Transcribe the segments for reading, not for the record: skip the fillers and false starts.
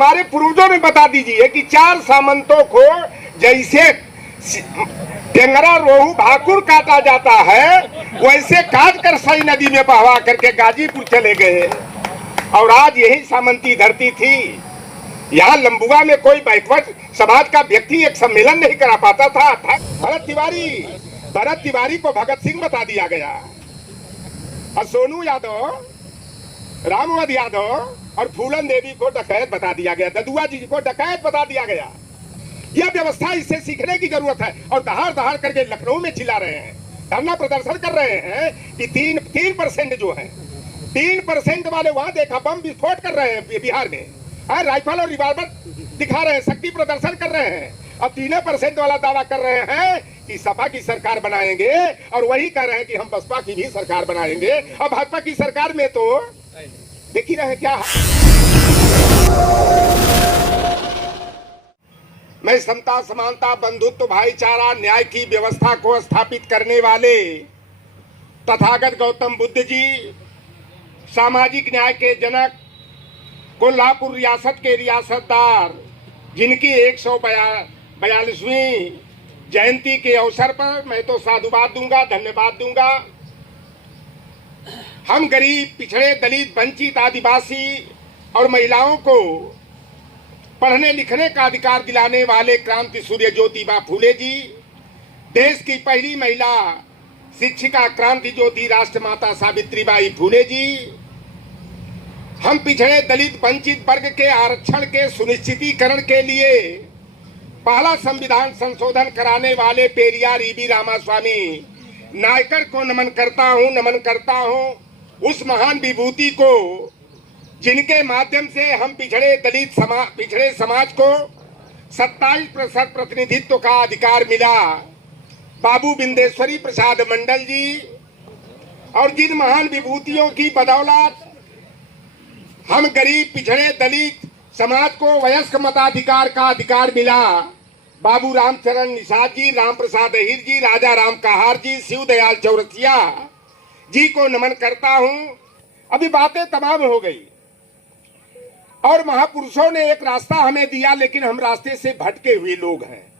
हमारे पूर्वजों ने बता दीजिए कि 4 सामंतों को जैसे टेंगरा रोहू भाकुर काटा जाता है वैसे काट कर सई नदी में बहवा करके गाजीपुर चले गए। और आज यही सामंती धरती थी। यहाँ लंबुआ में कोई बैकवर्ड समाज का व्यक्ति एक सम्मेलन नहीं करा पाता था। भरत तिवारी को भगत सिंह बता दिया गया और सोनू यादव, रामवद यादव और फूलन देवी को डकैत बता दिया गया, ददुआ जी को डकैत बता दिया गया। यह व्यवस्था, इससे सीखने की जरूरत है। और दहाड़ दहाड़ करके लखनऊ में चिल्ला रहे हैं, धरना प्रदर्शन कर रहे हैं कि 3% जो है 3% वाले वहां देखा बम विस्फोट कर रहे हैं बिहार में, राइफल और रिवॉल्वर दिखा रहे हैं, शक्ति प्रदर्शन कर रहे हैं। अब 3% वाला दावा कर रहे हैं कि सपा की सरकार बनाएंगे और वही कह रहे हैं कि हम बसपा की भी सरकार बनाएंगे। और भाजपा की सरकार में तो देख ही रहे क्या। मैं समता, समानता, बंधुत्व, भाईचारा, न्याय की व्यवस्था को स्थापित करने वाले तथागत गौतम बुद्ध जी, सामाजिक न्याय के जनक, कोल्हापुर रियासत के रियासतदार, जिनकी 142वीं जयंती के अवसर पर मैं तो साधुवाद दूंगा, धन्यवाद दूंगा। हम गरीब, पिछड़े, दलित, वंचित, आदिवासी और महिलाओं को पढ़ने लिखने का अधिकार दिलाने वाले क्रांति सूर्य ज्योतिबा फूले जी, देश की पहली महिला शिक्षिका क्रांति ज्योति राष्ट्रमाता सावित्रीबाई फूले जी, हम पिछड़े, दलित, वंचित वर्ग के आरक्षण के सुनिश्चितीकरण के लिए पहला संविधान संशोधन कराने वाले पेरियार ईवी रामास्वामी नायकर को नमन करता हूं उस महान विभूति को जिनके माध्यम से हम पिछड़े समाज को 27% प्रतिनिधित्व का अधिकार मिला, बाबू बिंदेश्वरी प्रसाद मंडल जी। और जिन महान विभूतियों की बदौलत हम गरीब, पिछड़े, दलित समाज को वयस्क मताधिकार का अधिकार मिला, बाबू रामचरण निषाद जी, राम प्रसाद अहिर जी, राजा राम कहार जी, शिवदयाल चौरसिया जी को नमन करता हूं। अभी बातें तमाम हो गई और महापुरुषों ने एक रास्ता हमें दिया, लेकिन हम रास्ते से भटके हुए लोग हैं।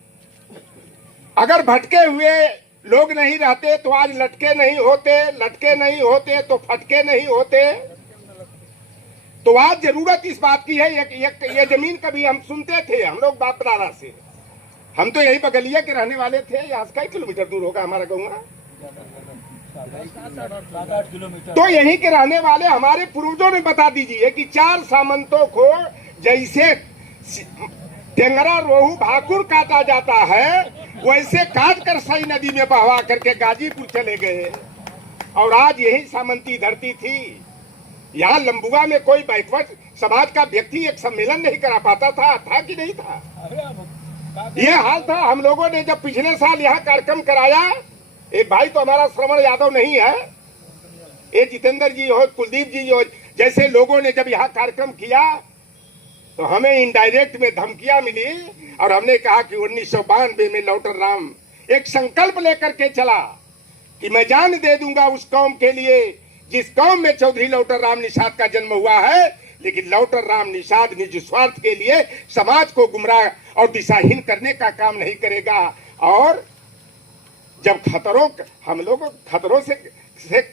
अगर भटके हुए लोग नहीं रहते तो आज लटके नहीं होते तो फटके नहीं होते। तो आज जरूरत इस बात की है, ये जमीन कभी हम सुनते थे, हम लोग बाप दादा से, हम तो यही बगलिया के रहने वाले थे। यहाँ से कई किलोमीटर दूर होगा हमारा गाँव, 7-8 किलोमीटर। तो यहीं के रहने वाले हमारे पूर्वजों ने बता दीजिए कि 4 सामंतों को जैसे टेंगरा रोहू भाकुर काटा जाता है वैसे काट कर सई नदी में बहवा करके गाजीपुर चले गए। और आज यही सामंती धरती थी। यहाँ लंबुआ में कोई बैकवर्ड समाज का व्यक्ति एक सम्मेलन नहीं करा पाता था कि नहीं था? ये हाल था। हम लोगों ने जब पिछले साल यहाँ कार्यक्रम कराया, एक भाई तो हमारा श्रवण यादव नहीं है, ये जितेंद्र जी हो, कुलदीप जी हो, जैसे लोगों ने जब यहाँ कार्यक्रम किया तो हमें इनडायरेक्ट में धमकियां मिली और हमने कहा कि 1992 में लौटर राम एक संकल्प लेकर के चला कि मैं जान दे दूंगा उस कौम के लिए जिस कौम में चौधरी लौटर राम निषाद का जन्म हुआ है। लेकिन लौटर राम निषाद निज स्वार्थ के लिए समाज को गुमराह और दिशाहीन करने का काम नहीं करेगा। और जब हम लोग खतरों से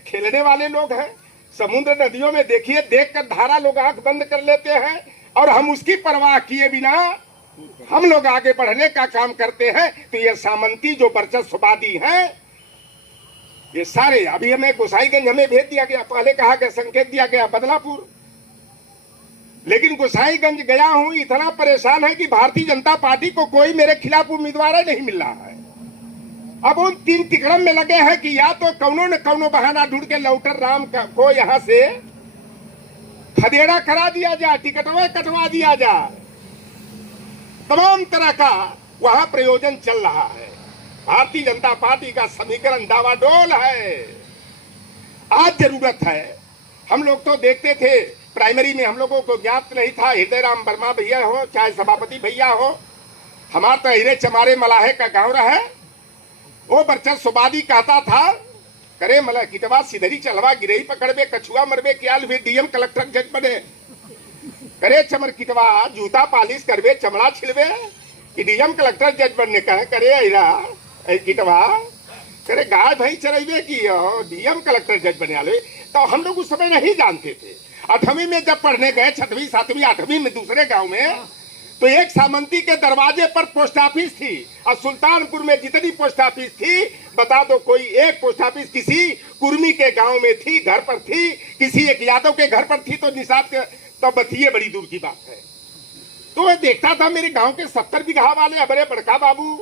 खेलने वाले लोग हैं, समुद्र नदियों में देखिए, देखकर धारा लोग आंख बंद कर लेते हैं और हम उसकी परवाह किए बिना हम लोग आगे बढ़ने का काम करते हैं। तो ये सामंती जो वर्चस्ववादी हैं, ये सारे, अभी हमें गोसाईगंज हमें भेज दिया गया, पहले कहा गया संकेत दिया गया बदलापुर, लेकिन गोसाईगंज गया हूं, इतना परेशान है कि भारतीय जनता पार्टी को कोई मेरे खिलाफ उम्मीदवार नहीं मिल रहा है। अब उन 3 तिकड़म में लगे हैं कि या तो कौनो न कौनो बहाना ढूंढ के लौटर राम को यहाँ से खदेड़ा करा दिया जाए, टिकटवा कटवा दिया जाए, तमाम तरह का वहां प्रयोजन चल रहा है। भारतीय जनता पार्टी का समीकरण डावाडोल है। आज जरूरत है, हम लोग तो देखते थे प्राइमरी में, हम लोगों को ज्ञात नहीं था, हृदय राम वर्मा भैया हो चाहे सभापति भैया हो, हमारा तो हिरे चमारे मलाहे का गांव रहा, वो वर्चस्ववादी कहता था करे मला किटवा सिधरी चलवा गिरई पकड़बे कछुआ मरबे क्या भी डीएम कलेक्टर जज बने। करे चमर किटवा जूता पालिश करवे चमड़ा छिलवे कि डीएम कलेक्टर जज बनने का है। करे अरा किटवा करे गाय भाई चरेबे की डीएम कलेक्टर जज बने वाले। तो हम लोग उस समय नहीं जानते थे। 8वीं में जब पढ़ने गए, 6वीं 7वीं 8वीं में दूसरे गांव में, तो एक सामंती के दरवाजे पर पोस्ट ऑफिस थी और सुल्तानपुर में जितनी पोस्ट ऑफिस थी बता दो कोई एक पोस्ट ऑफिस किसी कुर्मी के गांव में थी, घर पर थी, किसी एक यादव के घर पर थी, तो निशाब तब बतिए बड़ी दूर की बात है। तो मैं देखता था मेरे गांव के 70 बीघा वाले बड़े बड़का बाबू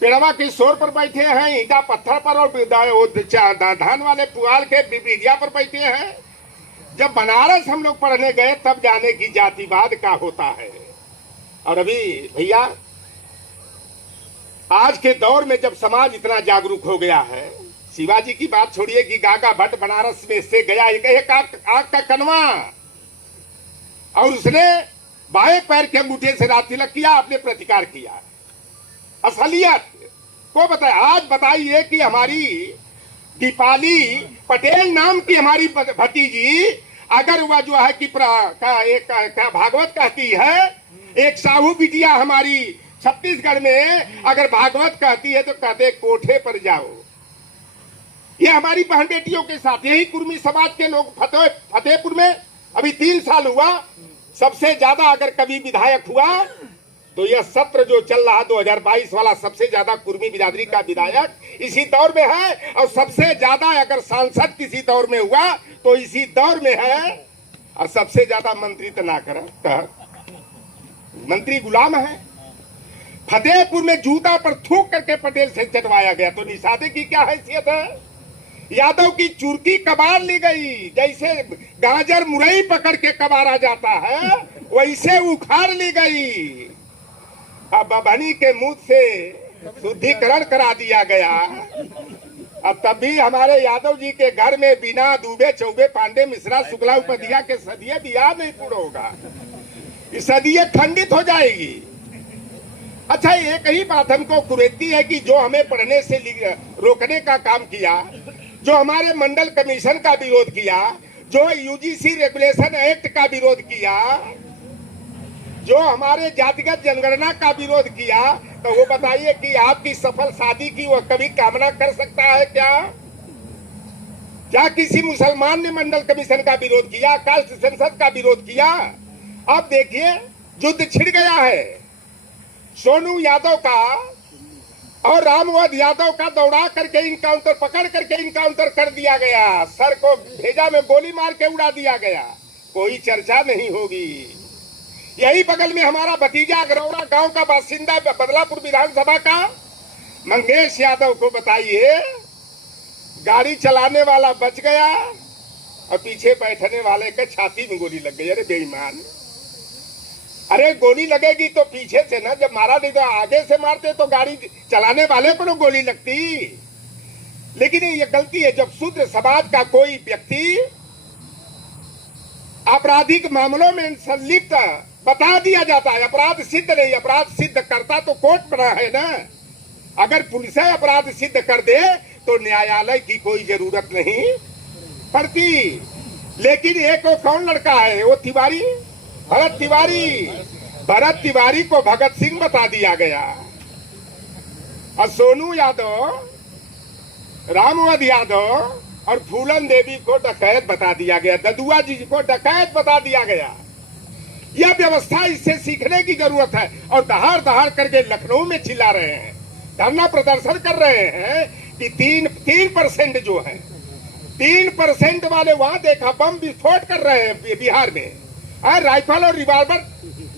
पेड़वा के शोर पर बैठे हैं, ईटा पत्थर पर, और धान वाले पुआल के बिबिया पर बैठे हैं। जब बनारस हम लोग पढ़ने गए तब जाने की जातिवाद का होता है। और अभी भैया आज के दौर में जब समाज इतना जागरूक हो गया है, शिवाजी की बात छोड़िए कि गागा भट्ट बनारस में से गया एक आग का कनवा और उसने बाएं पैर के अंगूठे से रात तिलक किया, आपने प्रतिकार किया। असलियत को बताया। आज बताइए कि हमारी दीपाली पटेल नाम की हमारी भतीजी अगर वह जो है कि भागवत कहती है, एक साहू बिटिया हमारी छत्तीसगढ़ में अगर भागवत कहती है तो कहते कोठे पर जाओ। ये हमारी बहन बेटियों के साथ यही कुर्मी समाज के लोग फतेहपुर में अभी 3 साल हुआ, सबसे ज्यादा अगर कभी विधायक हुआ तो यह सत्र जो चल रहा 2022 वाला सबसे ज्यादा कुर्मी बिरादरी का विधायक इसी दौर में है। और सबसे ज्यादा अगर सांसद किसी दौर में हुआ तो इसी दौर में है। और सबसे ज्यादा मंत्री तो ना कर, मंत्री गुलाम है। फतेहपुर में जूता पर थूक करके पटेल से चटवाया गया, तो निषादे की क्या हैसियत है। यादव की चुरकी कबार ली गई, जैसे गाजर मुरई पकड़ के कबारा जाता है वैसे उखाड़ ली गई। अब बभनी के मुंह से शुद्धिकरण करा दिया गया। अब तब भी हमारे यादव जी के घर में बिना दूबे चौबे पांडे मिश्रा शुक्ला उपधिया के सदिये बिया नहीं पूरा होगा, सदिये खंडित हो जाएगी। अच्छा, एक ही बात हमको कुरेदती है कि जो हमें पढ़ने से रोकने का काम किया, जो हमारे मंडल कमीशन का विरोध किया, जो यूजीसी रेगुलेशन एक्ट का विरोध किया, जो हमारे जातिगत जनगणना का विरोध किया, तो वो बताइए कि आपकी सफल शादी की वो कभी कामना कर सकता है क्या? क्या किसी मुसलमान ने मंडल कमीशन का विरोध किया, कास्ट संसद का विरोध किया? अब देखिए युद्ध छिड़ गया है। सोनू यादव का और रामवध यादव का दौड़ा करके इनकाउंटर, पकड़ करके इनकाउंटर कर दिया गया, सर को भेजा में गोली मार के उड़ा दिया गया, कोई चर्चा नहीं होगी। यही बगल में हमारा भतीजा गरौरा गांव का बासिंदा बदलापुर विधानसभा का मंगेश यादव को बताइए, गाड़ी चलाने वाला बच गया और पीछे बैठने वाले के छाती में गोली लग गई। अरे बेईमान, अरे गोली लगेगी तो पीछे से ना, जब मारा नहीं तो आगे से मारते तो गाड़ी चलाने वाले को ना गोली लगती। लेकिन ये गलती है जब शूद्र समाज का कोई व्यक्ति आपराधिक मामलों में संलिप्त बता दिया जाता है, अपराध सिद्ध नहीं, अपराध सिद्ध करता तो कोर्ट बना है ना। अगर पुलिस अपराध सिद्ध कर दे तो न्यायालय की कोई जरूरत नहीं पड़ती। लेकिन एक वो कौन लड़का है, वो तिवारी, भरत तिवारी, भरत तिवारी को भगत सिंह बता दिया गया और सोनू यादव, रामवध यादव और फूलन देवी को डकैत बता दिया गया, ददुआ जी को डकैत बता दिया गया। यह व्यवस्था, इससे सीखने की जरूरत है। और दहाड़ दहाड़ करके लखनऊ में चिल्ला रहे हैं, धरना प्रदर्शन कर रहे हैं कि 3% जो है, 3% वाले वहां देखा बम विस्फोट कर रहे हैं बिहार में, राइफल और रिवॉल्वर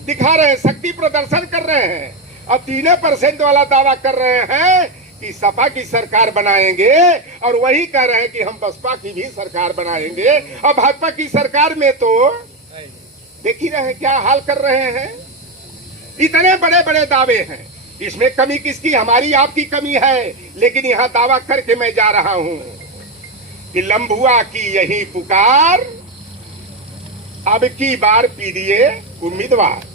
दिखा रहे हैं, शक्ति प्रदर्शन कर रहे हैं। और 3% वाला दावा कर रहे हैं कि सपा की सरकार बनाएंगे और वही कह रहे हैं कि हम बसपा की भी सरकार बनाएंगे। और भाजपा की सरकार में तो देख ही रहे क्या हाल कर रहे हैं। इतने बड़े बड़े दावे हैं, इसमें कमी किसकी, हमारी आपकी कमी है। लेकिन यहाँ दावा करके मैं जा रहा हूं कि लंबुआ की यही पुकार, अब की बार पीडीए उम्मीदवार।